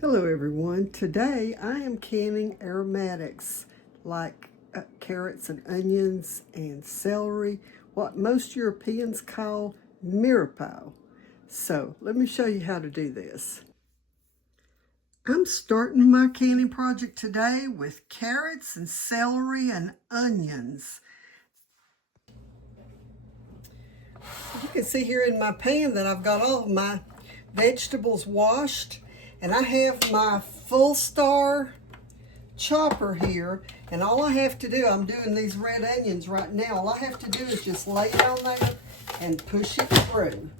Hello everyone. Today I am canning aromatics like carrots and onions and celery, what most Europeans call Mirepoix. So let me show you how to do this. I'm starting my canning project today with carrots and celery and onions. You can see here in my pan that I've got all of my vegetables washed, and I have my full star chopper here, and all I have to do, I'm doing these red onions right now, all I have to do is just lay it on there and push it through,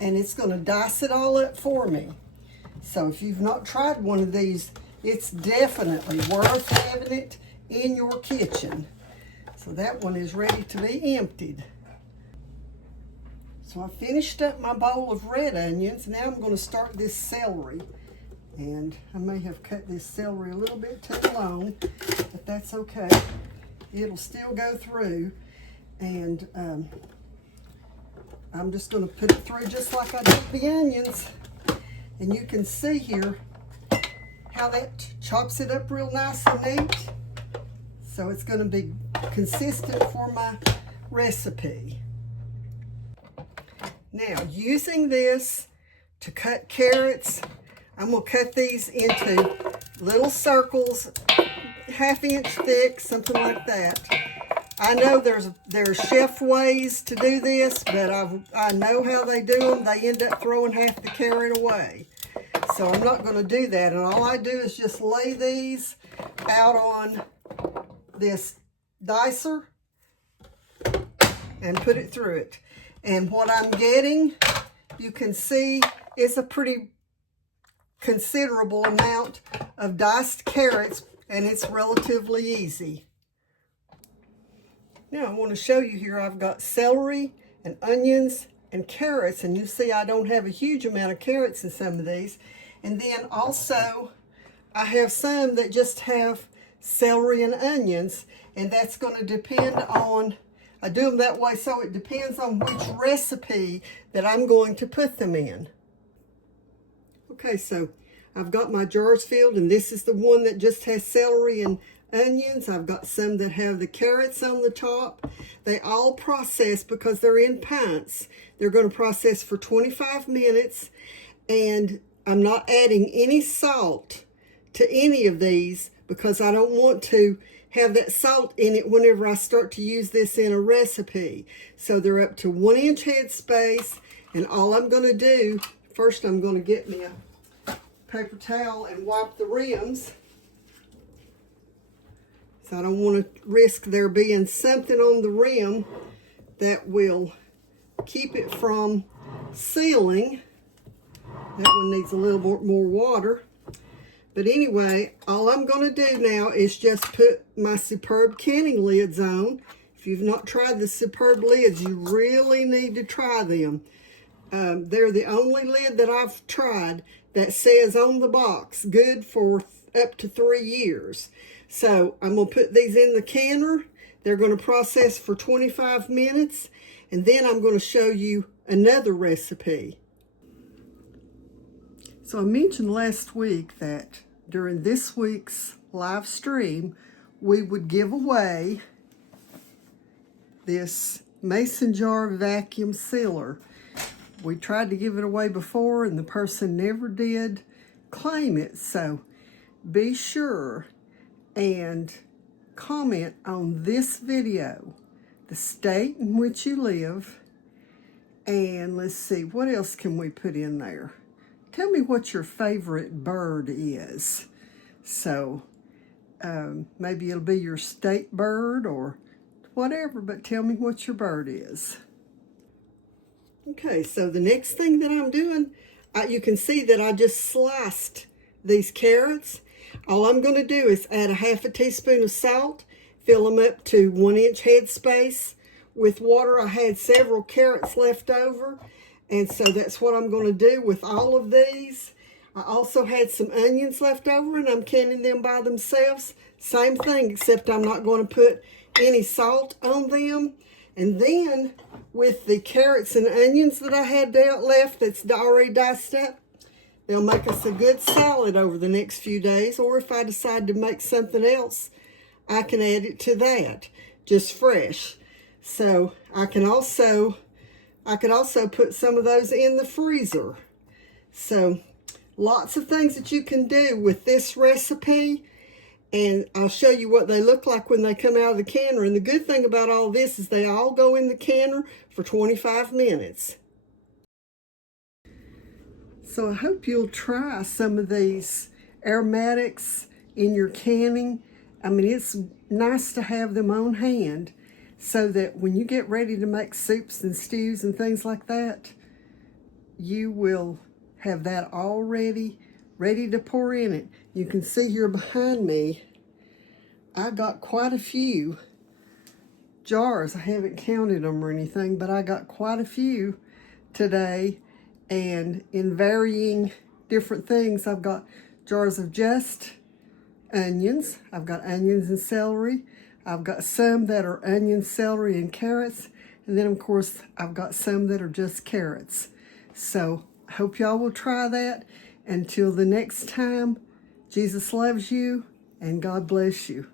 and it's going to dice it all up for me. So if you've not tried one of these, it's definitely worth having it in your kitchen. So that one is ready to be emptied. So I finished up my bowl of red onions. Now I'm going to start this celery. And I may have cut this celery a little bit too long, but that's okay. It'll still go through. And I'm just going to put it through just like I did the onions. And you can see here how that chops it up real nice and neat. So it's going to be consistent for my recipe. Now, using this to cut carrots, I'm going to cut these into little circles, 1/2 inch thick, something like that. I know there's chef ways to do this, but I know how they do them. They end up throwing half the carrot away. So I'm not going to do that. And all I do is just lay these out on this dicer and put it through it. And what I'm getting, you can see, is a pretty considerable amount of diced carrots, and it's relatively easy. Now I want to show you here, I've got celery and onions and carrots, and you see I don't have a huge amount of carrots in some of these. And then also I have some that just have celery and onions, and that's going to depend on, I do them that way so it depends on which recipe that I'm going to put them in. Okay, so I've got my jars filled, and this is the one that just has celery and onions. I've got some that have the carrots on the top. They all process because they're in pints. They're going to process for 25 minutes, and I'm not adding any salt to any of these because I don't want to have that salt in it whenever I start to use this in a recipe. So they're up to 1 inch head space, and all I'm going to do, first I'm going to get me a paper towel and wipe the rims. So I don't want to risk there being something on the rim that will keep it from sealing. That one needs a little more water. But anyway, all I'm going to do now is just put my Superb canning lids on. If you've not tried the Superb lids, you really need to try them. They're the only lid that I've tried that says on the box, good for up to 3 years. So I'm going to put these in the canner. They're going to process for 25 minutes. And then I'm going to show you another recipe. So I mentioned last week that during this week's live stream, we would give away this mason jar vacuum sealer. We tried to give it away before, and the person never did claim it. So be sure and comment on this video, the state in which you live, and let's see, what else can we put in there? Tell me what your favorite bird is. So maybe it'll be your state bird or whatever, but tell me what your bird is. Okay, so the next thing that I'm doing, you can see that I just sliced these carrots. All I'm going to do is add a 1/2 teaspoon of salt, fill them up to 1 inch head space with water. I had several carrots left over, and so that's what I'm going to do with all of these. I also had some onions left over, and I'm canning them by themselves. Same thing, except I'm not going to put any salt on them. And then with the carrots and onions that I had left that's already diced up, They'll make us a good salad over the next few days, or if I decide to make something else, I can add it to that, just fresh. So I could also put some of those in the freezer. So lots of things that you can do with this recipe, and I'll show you what they look like when they come out of the canner. And the good thing about all this is they all go in the canner for 25 minutes. So I hope you'll try some of these aromatics in your canning. I mean, it's nice to have them on hand so that when you get ready to make soups and stews and things like that, you will have that all ready to pour in it. You can see here behind me, I got quite a few jars. I haven't counted them or anything, but I got quite a few today, and in varying different things. I've got jars of just onions. I've got onions and celery. I've got some that are onions, celery, and carrots. And then, of course, I've got some that are just carrots. So I hope y'all will try that. Until the next time, Jesus loves you and God bless you.